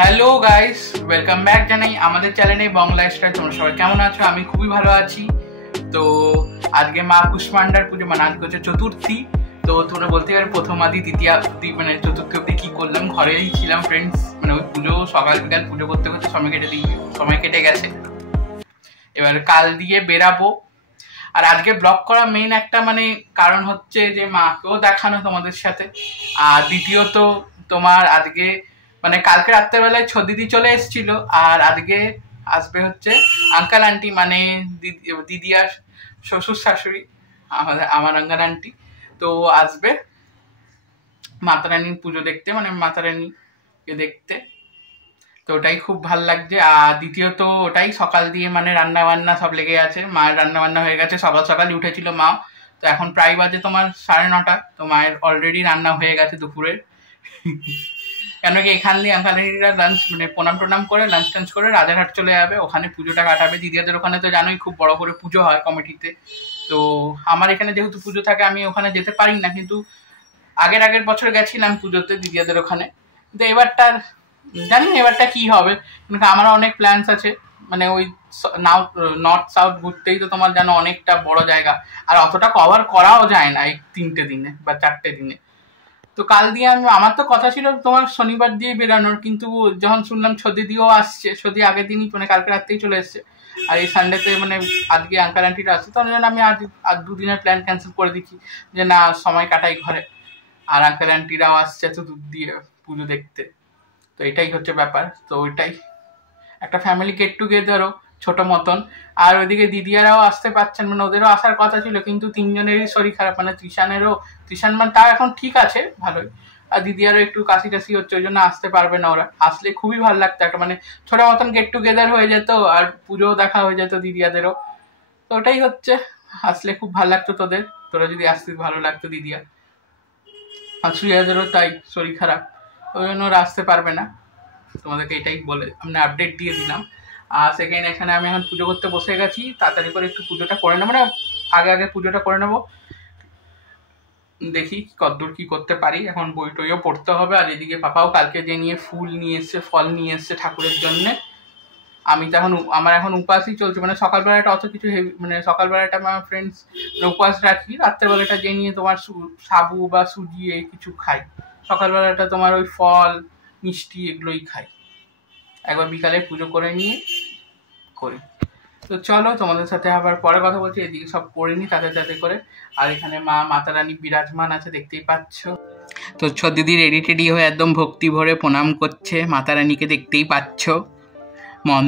Hello guys, welcome back জানাই আমাদের চ্যানেলে বং লাইফস্টাইল। তোমরা সবাই কেমন আছো? আমি খুবই ভালো আছি। তো আজকে মা কুষ্মান্ডার পুজো, মানে আজকে হচ্ছে চতুর্থী। তো তোমরা বলতে পারো প্রথম আদি দ্বিতীয় মানে চতুর্থী অব্দি কি করলাম, ঘরেই ছিলাম ফ্রেন্ডস। মানে ওই পুজো সকাল বিকাল পুজো করতে করতে সময় কেটে গেছে। এবার কাল দিয়ে বেরাবো। আর আজকে ব্লগ করা মেইন একটা মানে কারণ হচ্ছে যে মাকেও দেখানো তোমাদের সাথে। আর দ্বিতীয়ত তোমার আজকে মানে কালকে রাত্রেবেলায় দিদি চলে এসেছিল, আর আজকে আসবে হচ্ছে আঙ্কাল আন্টি, মানে দিদি আর শ্বশুর শাশুড়ি, আমার আঙ্কাল আন্টি। তো আসবে মাতারানীর পুজো দেখতে, মানে মাতারানীকে দেখতে। তো ওটাই খুব ভাল লাগছে। আর দ্বিতীয়ত ওটাই সকাল দিয়ে মানে রান্না বান্না সব লেগে আছে। মায়ের রান্না বান্না হয়ে গেছে, সকাল সকাল উঠেছিল মা। তো এখন প্রায় বাজে তোমার 9:30। তো মায়ের অলরেডি রান্না হয়ে গেছে দুপুরের। কেন কি এখান দিয়ে আঙ্কালিরা লাঞ্চ মানে প্রণাম করে লাঞ্চ টাঞ্চ করে রাজারহাট চলে যাবে, ওখানে পুজোটা কাটাবে। দিদিয়াদের ওখানে তো জানোই খুব বড় করে পুজো হয় কমিটিতে। তো আমার এখানে যেহেতু পুজো থাকে আমি ওখানে যেতে পারি না, কিন্তু আগের বছর গেছিলাম পুজোতে দিদিয়াদের ওখানে। কিন্তু এবারটা জানি না এবারটা কি হবে, কিন্তু আমার অনেক প্ল্যানস আছে। মানে ওই নর্থ সাউথ ঘুরতেই তো তোমার জানো অনেকটা বড় জায়গা, আর অতটা কভার করাও যায় না এই 3টে দিনে বা 4টে দিনে। তো কাল দিয়ে আমার তো কথা ছিল তোমার শনিবার দিয়ে বেরানোর, কিন্তু যখন শুনলাম দিদিও আসছে, আগের দিনই মানে কালকে রাত্রেই চলে এসছে, আর এই সানডেতে মানে আজকে আঙ্কাল আন্টিটা আসছে, তখন আমি আজ দুদিনের প্ল্যান ক্যান্সেল করে দিচ্ছি যে না সময় কাটাই ঘরে। আর আঙ্কাল আন্টিরাও আসছে তো দুধ দিয়ে পুজো দেখতে। তো এটাই হচ্ছে ব্যাপার। তো ওইটাই একটা ফ্যামিলি গেট টুগেদারও ছোট মতন। আর ওইদিকে দিদিয়ারাও আসতে পারছেন, মানে ওদেরও আসার কথা ছিল, কিন্তু 3জনেরই শরীর খারাপ। মানে ত্রিশান মানে তার এখন ঠিক আছে ভালোই, আর দিদিয়ারও একটু কাশি হচ্ছে, ওই জন্য আসতে পারবে না ওরা। আসলে খুবই ভালো লাগতো, একটা মানে ছোট মতন গেট টুগেদার হয়ে যেত, আর পুজোও দেখা হয়ে যেত দিদিয়াদেরও। তো ওটাই হচ্ছে, আসলে খুব ভালো লাগতো তোরা যদি আসতে ভালো লাগতো দিদিয়া। আর শ্রিয়াদেরও তাই শরীর খারাপ, ওই জন্য ওরা আসতে পারবে না। তোমাদেরকে এটাই বলে আমি আপডেট দিয়ে দিলাম। আর সেকেন্ড এখানে আমি এখন পুজো করতে বসে গেছি, তাড়াতাড়ি করে একটু পুজোটা করে নেবো, মানে আগে পুজোটা করে নেবো। দেখি কতদূর কি করতে পারি। এখন বই টইও পড়তে হবে। আর এদিকে পাপাও কালকে যে নিয়ে ফল নিয়ে এসছে ঠাকুরের জন্যে। আমি তো আমার এখন উপাসই চলছে, মানে সকালবেলাটা অত কিছু মানে সকালবেলাটা আমার ফ্রেন্ডস উপাস রাখি, রাত্রেবেলাটা যে নিয়ে তোমার সাবু বা সুজি এই কিছু খাই। সকালবেলাটা তোমার ওই ফল মিষ্টি এগুলোই খাই। একবার বিকালে পুজো করে নিয়ে করি। তো চলো তোমাদের সাথে আবার পরে কথা বলছি। এদিকে সব করে নি তাতে করে। আর এখানে মা মাতারানী বিরাজমান আছে, দেখতেই পাচ্ছ। তো দিদি রেডি টেডি হয়ে একদম ভক্তি ভরে প্রণাম করছে মাতারানীকে, দেখতেই পাচ্ছ। মন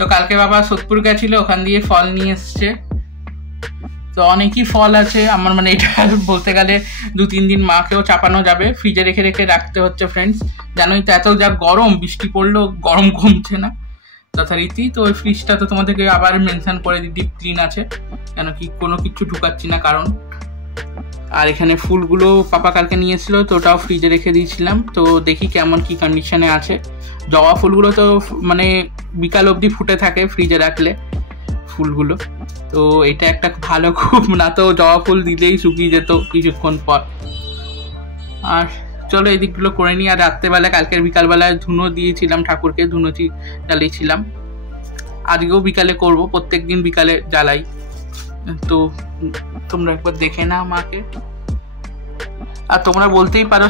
তো কালকে বাবা সোদপুর গেছিল, ওখান দিয়ে ফল নিয়ে এসছে। তো অনেকই ফল আছে আমার, মানে এটা বলতে গেলে 2-3 দিন মাকেও চাপানো যাবে, ফ্রিজে রেখে রাখতে হচ্ছে ফ্রেন্ডস। জানোই তো এত যা গরম, বৃষ্টি পড়লেও গরম কমছে না যথারীতি। তো ওই ফ্রিজটা তো তোমাদেরকে আবার মেনশন করে দিই ডিপ ক্লিন আছে, কেন কি কোনো কিছু ঢুকাচ্ছি না কারণ। আর এখানে ফুলগুলো পাপা কালকে নিয়ে এসেছিলো, তো ওটাও ফ্রিজে রেখে দিয়েছিলাম। তো দেখি কেমন কি কন্ডিশনে আছে। জবা ফুলগুলো তো মানে বিকাল অবধি ফুটে থাকে ফ্রিজে রাখলে ফুলগুলো। তো এটা একটা ভালো, খুব না তো জবা ফুল দিলেই শুকিয়ে যেত কিছুক্ষণ পর। আর চলো এই দিকগুলো করে নিই। আর রাত্রেবেলা কালকের বিকালবেলায় ধুনো দিয়েছিলাম ঠাকুরকে, ধুনোটি জ্বালিয়েছিলাম। আজকেও বিকালে করব, প্রত্যেকদিন বিকালে জ্বালাই। তো তোমরা একবার দেখে নাও মাকে। আর তোমরা বলতেই পারো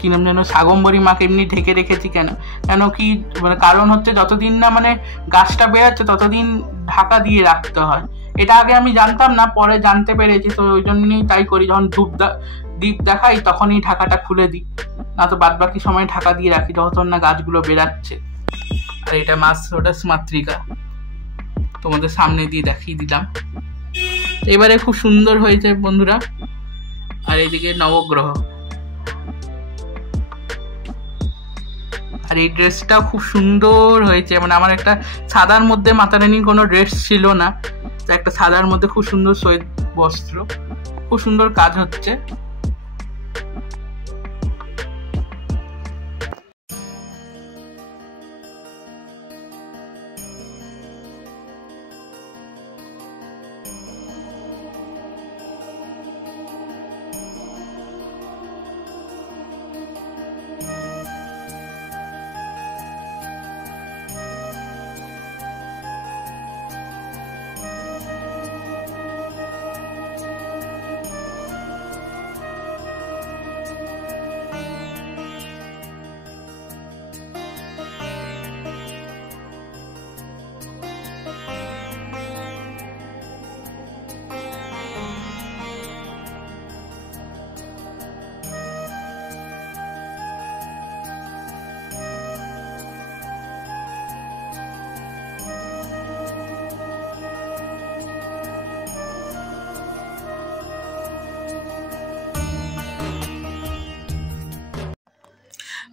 কি নাম যেন শাকম্বরী মাকে এমনি ঢেকে রেখেছি কেন কি মানে কারণ হচ্ছে যতদিন না মানে গাছটা বেরাচ্ছে ততদিন ঢাকা দিয়ে রাখতে হয়। এটা আগে আমি জানতাম না, পরে জানতে পেরেছি। তো ওই জন্যই তাই করি, যখন দ্বীপ দেখাই তখনই ঢাকাটা খুলে দিই, না তো বাদ বাকি সময় ঢাকা দিয়ে রাখি যতক্ষণ না গাছগুলো বেরাচ্ছে। আর এটা ওটা মাতৃকা তোমাদের সামনে দিয়ে দেখিয়ে দিলাম। এবারে খুব সুন্দর হয়েছে বন্ধুরা। আর এইদিকে নবগ্রহ, আর এই ড্রেসটাও খুব সুন্দর হয়েছে। মানে আমার একটা সাদার মধ্যে মাতারানীর কোনো ড্রেস ছিল না, তো একটা সাদার মধ্যে খুব সুন্দর শ্বেত বস্ত্র, খুব সুন্দর কাজ হচ্ছে।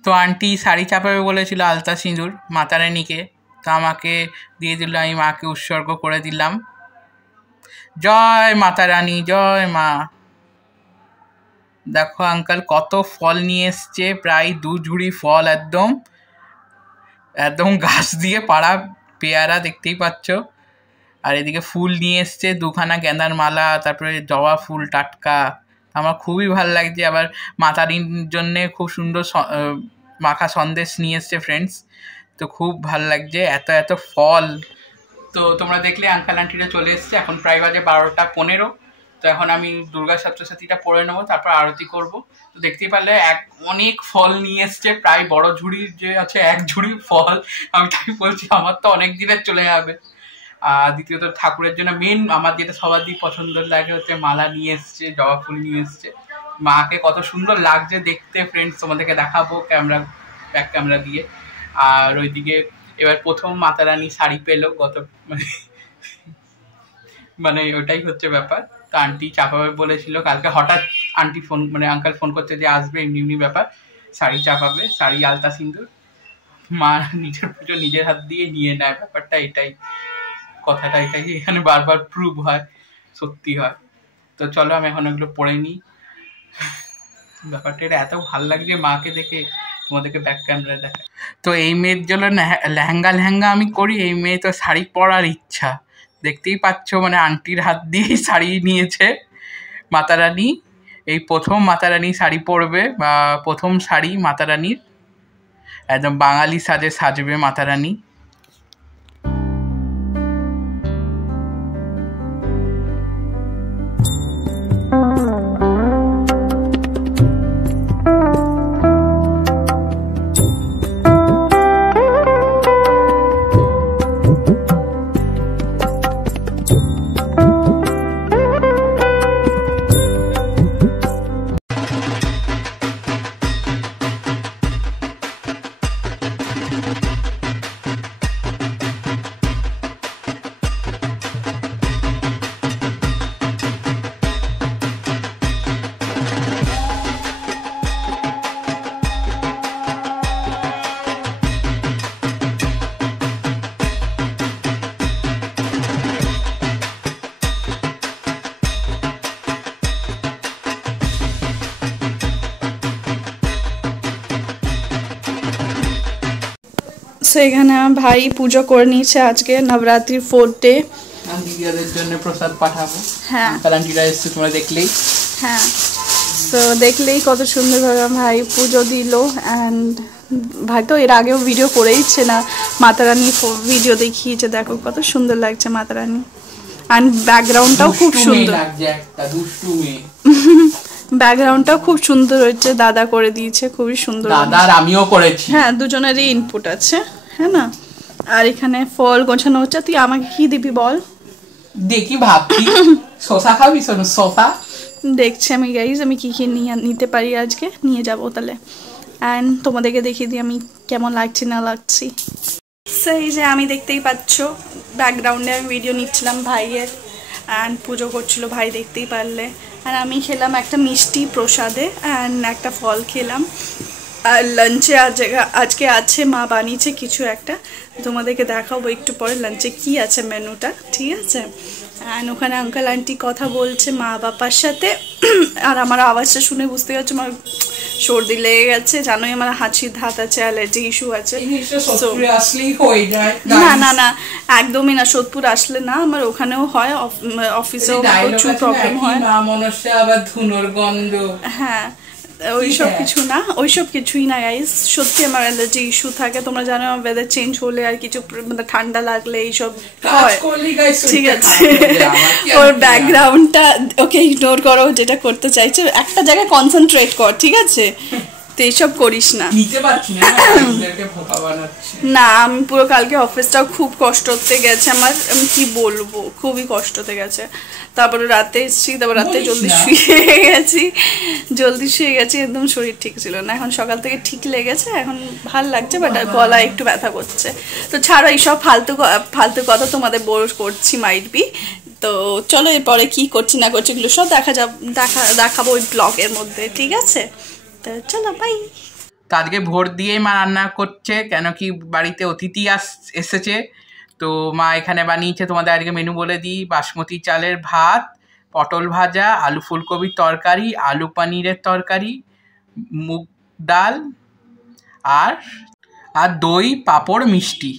তো আন্টি শাড়ি চাপাবে বলেছিল আলতা সিঁদুর মাতা রানীকে, তো আমাকে দিয়ে দিল, আমি মাকে উৎসর্গ করে দিলাম। জয় মাতা রানী, জয় মা। দেখো আঙ্কাল কত ফল নিয়ে এসছে, প্রায় 2 ঝুড়ি ফল, একদম একদম গাছ দিয়ে পাড়া পেয়ারা, দেখতেই পাচ্ছ। আর এদিকে ফুল নিয়ে এসছে 2খানা গেঁদার মালা, তারপরে জবা ফুল টাটকা। আমার খুবই ভালো লাগছে। আবার মাতারির জন্যে খুব সুন্দর মাখা সন্দেশ নিয়ে এসছে ফ্রেন্ডস, তো খুব ভালো লাগছে। এত এত ফল। তো তোমরা দেখলে আঙ্কাল আন্টিরা চলে এসছে, এখন প্রায় বাজে 12টা 15। তো এখন আমি দুর্গা সপ্তশতীটা পড়ে নেবো, তারপর আরতি করব। তো দেখতেই পারলে অনেক ফল নিয়ে এসছে, প্রায় বড় ঝুড়ির যে আছে 1 ঝুড়ি ফল। আমি তাই বলছি আমার তো অনেক দিনের চলে যাবে। আর দ্বিতীয়ত ঠাকুরের জন্য মেন আমার যেটা সবার দিক পছন্দের লাগে হচ্ছে মালা নিয়ে এসছে, জবা ফুল নিয়ে এসছে। মাকে কত সুন্দর লাগছে দেখতে ফ্রেন্ডস, তোমাদেরকে দেখাবো ব্যাক ক্যামেরা দিয়ে। আর ওইদিকে এবার প্রথম মাতা রানী শাড়ি পেলো মানে ওটাই হচ্ছে ব্যাপার। তো আন্টি চাপাবে বলেছিল কালকে, হঠাৎ আন্টি আঙ্কাল ফোন করতে যে আসবে এমনি ব্যাপার, শাড়ি চাপাবে, শাড়ি আলতা সিঁদুর। মা নিজের পুজো নিজের হাত দিয়ে নিয়ে নেয়, ব্যাপারটা এটাই, কথাটা এটাই এখানে বারবার প্রুভ হয়, সত্যি হয়। তো চলো আমি এখন এগুলো পড়ে নিই। ব্যাপারটা এটা এত ভালো লাগছে মাকে দেখে, তোমাদেরকে ব্যাক ক্যামেরা দেখায়। তো এই মেয়ের জন্য লেহেঙ্গা আমি করি, এই মেয়ে তো শাড়ি পরার ইচ্ছা, দেখতেই পাচ্ছ। আন্টির হাত দিয়েই শাড়ি নিয়েছে মাতা রানী। এই প্রথম মাতা রানী শাড়ি পরবে, বা প্রথম শাড়ি মাতা রানীর, একদম বাঙালি সাজে সাজবে মাতা রানী। সেখানে ভাই পুজো করে নিয়েছে, আজকে নবরাত্রির 4th ডে। আমি দিদিদের জন্য প্রসাদ পাঠাবো। হ্যাঁ আঙ্কাল আন্টিরা এসছে, তোমরা দেখলেই। হ্যাঁ, তো দেখলেই কত সুন্দরভাবে ভাই পুজো দিল। অ্যান্ড ভাই তো এর আগেও ভিডিও করেইছে না, মাতা রানী ভিডিও দেখিয়েছে, দেখো কত সুন্দর লাগছে মাতা রানী। অ্যান্ড ব্যাকগ্রাউন্ডটাও খুব সুন্দর, ব্যাকগ্রাউন্ডটাও খুব সুন্দর হচ্ছে, দাদা করে দিয়েছে, খুবই সুন্দর। দাদার আমিও করেছি। হ্যাঁ, দুজনেরই ইনপুট আছে, হ্যাঁ না। আর এখানে ফল গোছানো হচ্ছে। তুই আমাকে কি দিবি বল? দেখি ভাবছি শসা খাবি? শসা দেখছি আমি গাইজ, আমি কি কি নিতে পারি আজকে, নিয়ে যাবো তাহলে। অ্যান্ড তোমাদেরকে দেখিয়ে দিই আমি কেমন লাগছে না লাগছি। সেই যে আমি দেখতেই পাচ্ছ ব্যাকগ্রাউন্ডে আমি ভিডিও নিচ্ছিলাম ভাইয়ের, অ্যান্ড পুজো করছিল ভাই, দেখতেই পারলে। আর আমি খেলাম একটা মিষ্টি প্রসাদে, অ্যান্ড একটা ফল খেলাম। আর লাঞ্চে আজকে আছে, মা বানিয়েছে কিছু একটা, তোমাদেরকে দেখাবো একটু পরে লাঞ্চে কি আছে মেনুটা, ঠিক আছে। অ্যান্ড ওখানে আঙ্কাল আন্টি কথা বলছে মা বাবার সাথে। আর আমার আওয়াজটা শুনে বুঝতে পারছো আমার সর্দি লেগে গেছে, জানোই আমার হাঁচির ধাত আছে, অ্যালার্জি ইস্যু আছে। না না না, একদমই না, সোদপুর আসলে না, আমার ওখানেও হয়, অফিসেও প্রচুর প্রবলেম হয়। হ্যাঁ, ওইসব কিছু না, ওইসব কিছুই না গাইস, সত্যি আমার অ্যালার্জি ইস্যু থাকে। তোমরা জানো আমার ওয়েদার চেঞ্জ হলে আর কিছু ঠান্ডা লাগলে এইসব হয়, ঠিক আছে। ওর ব্যাকগ্রাউন্ডটা ওকে ইগনোর করো, যেটা করতে চাইছে একটা জায়গায় কনসেন্ট্রেট কর, ঠিক আছে। তো এইসব করিস না। না, আমি পুরো কালকে অফিসটাও খুব কষ্ট হতে গেছে আমার, আমি কি বলবো, খুবই কষ্ট হতে গেছে। তারপরে রাতে এসেছি, তারপর রাতে জলদি শুয়ে গেছি, একদম শরীর ঠিক ছিল না। এখন সকাল থেকে ঠিক লেগেছে, এখন ভাল লাগছে, বাট গলায় একটু ব্যথা করছে। তো ছাড়ো এইসব ফালতু কথা, তোমাদের বোর করছি মাইট বি। তো চলো এরপরে কি করছি না করছি এগুলো সব দেখাবো ওই ব্লগের মধ্যে, ঠিক আছে। তো চলো বাই। তো আজকে ভোর দিয়েই মা রান্না করছে, কেন কি বাড়িতে অতিথি এসেছে। তো মা এখানে বানিয়েছে, তোমাদের আজকে মেনু বলে দিই, বাসমতি চালের ভাত, পটল ভাজা, আলু ফুলকপির তরকারি, আলু পনিরের তরকারি, মুগ ডাল আর দই, পাঁপড়, মিষ্টি।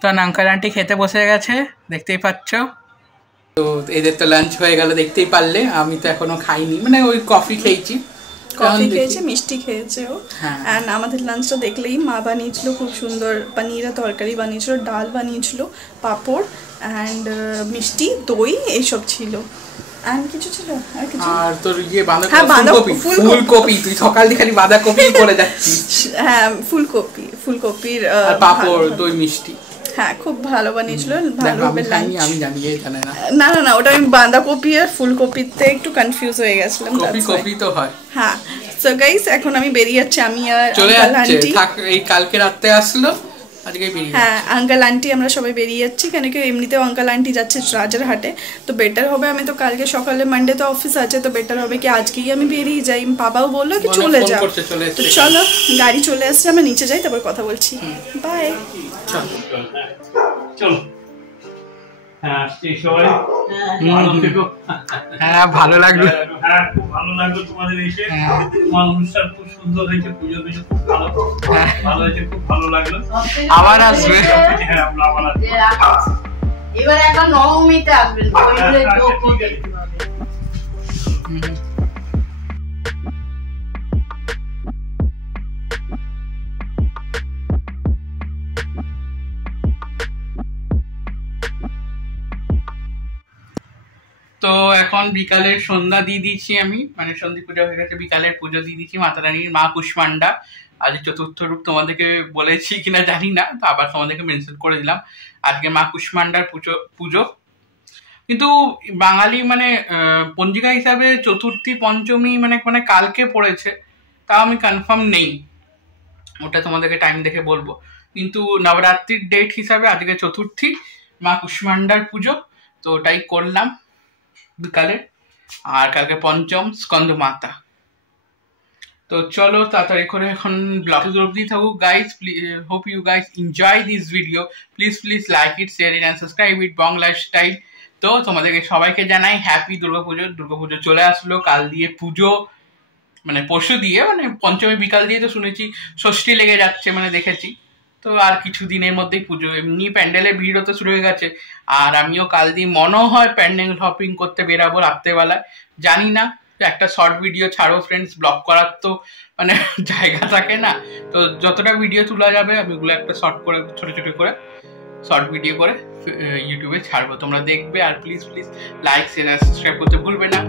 তো আঙ্কেল আন্টি খেতে বসে গেছে, দেখতেই পাচ্ছ। তো এদের তো লাঞ্চ হয়ে গেল, দেখতেই পারলে। আমি তো এখনো খাইনি, মানে ওই কফি খেয়েছি, কফি খেয়েছে, মিষ্টি খেয়েছে ও। অ্যান্ড আমাদের লাঞ্চটা দেখলেই মা বানিয়েছিল খুব সুন্দর পনিরের তরকারি বানিয়েছিল, ডাল বানিয়েছিল, পাঁপড় অ্যান্ড মিষ্টি, দই এইসব ছিল। আর কিছু ছিল? আর তোর ইয়ে বাঁধাকপি, ফুলকপি, তুই সকাল দিয়ে খালি বাঁধাকপি করে যাচ্ছিস। হ্যাঁ, ফুলকপির পাঁপড়, দই, মিষ্টি। হ্যাঁ, খুব ভালো বানিয়েছিল, ভালোভাবে লাঞ্চ। আমি জানি জানে না। না, ওটা আমি বাঁধাকপি আর ফুলকপিতে একটু কনফিউজ হয়ে গেছিলাম। কপি তো হয়। হ্যাঁ, সো গাইস এখন আমি বেরিয়ে যাচ্ছি, আমি আর চলে যাচ্ছি। এই কালকে রাতে আসলো, আজকে বেরিয়ে। হ্যাঁ, আঙ্কেল আন্টি আমরা সবাই বেরিয়ে যাচ্ছি, কেন কি এমনিতেও আঙ্কেল আন্টি যাচ্ছে রাজারহাটে। তো বেটার হবে, আমি তো কালকে সকালে মানডে তো অফিস আছে, তো বেটার হবে কি আজকেই আমি বেরিয়ে যাই। বাবাও বললো কি চলে যাও, তো চলো গাড়ি চলে আসছে, আমরা নিচে যাই, তারপর কথা বলছি। বাই। চলো। হ্যাঁ, সবাই ভালো থেকো। হ্যাঁ, ভালো লাগলো। হ্যাঁ, খুব ভালো লাগলো তোমাদের এসে। তোমার অনুষ্ঠান খুব সুন্দর হয়েছে, পুজো খুব ভালো হয়েছে, খুব ভালো লাগলো। আবার আসবে। হ্যাঁ, আবার আসবে। এবার এখন নবমীতে আসবেন। তো এখন বিকালের সন্ধ্যা দিয়ে দিচ্ছি আমি, মানে সন্ধি পূজা হয়ে গেছে, বিকালের পুজো দিয়ে দিচ্ছি মাতা রানীর, মা কুষ্মান্ডা। আজ চতুর্থ রূপ, তোমাদেরকে বলেছি কিনা জানি না, তো আবার তোমাদেরকে মেনশন করে দিলাম। আজকে মা কুষ্মান্ডার পুজো। কিন্তু বাঙালি মানে পঞ্জিকা হিসাবে চতুর্থী পঞ্চমী মানে কালকে পড়েছে, তাও আমি কনফার্ম নেই, ওটা তোমাদেরকে টাইম দেখে বলবো। কিন্তু নবরাত্রির ডেট হিসাবে আজকে চতুর্থী, মা কুষ্মান্ডার পুজো, তো ওটাই করলাম বিকালে। আর কালকে পঞ্চম, স্কন্দ মাতা। তো চলো তাড়াতাড়ি করে এখন ব্লগে অবধি থাকুক guys. Hope you guys enjoy this video. Please like it, share it and subscribe it bong lifestyle. তো তোমাদেরকে সবাইকে জানাই হ্যাপি দুর্গাপুজো চলে আসলো। কাল দিয়ে পুজো, মানে পরশু দিয়ে, মানে পঞ্চমী বিকাল দিয়ে তো শুনেছি ষষ্ঠী লেগে যাচ্ছে, মানে দেখেছি। তো আর কিছু দিনের মধ্যেই পুজো, এমনি প্যান্ডেলের ভিড় হতে শুরু হয়ে গেছে। আর আমিও কাল দিয়ে মনে হয় প্যান্ডেল শপিং করতে বেরাবো রাত্রেবেলায়, জানি না। একটা শর্ট ভিডিও ছাড়ো ফ্রেন্ডস, ব্লগ করার তো মানে জায়গা থাকে না। তো যতটা ভিডিও তোলা যাবে আমি ওগুলো একটা শর্ট করে ছোট করে শর্ট ভিডিও করে ইউটিউবে ছাড়বো, তোমরা দেখবে। আর প্লিজ লাইক শেয়ার সাবস্ক্রাইব করতে ভুলবে না।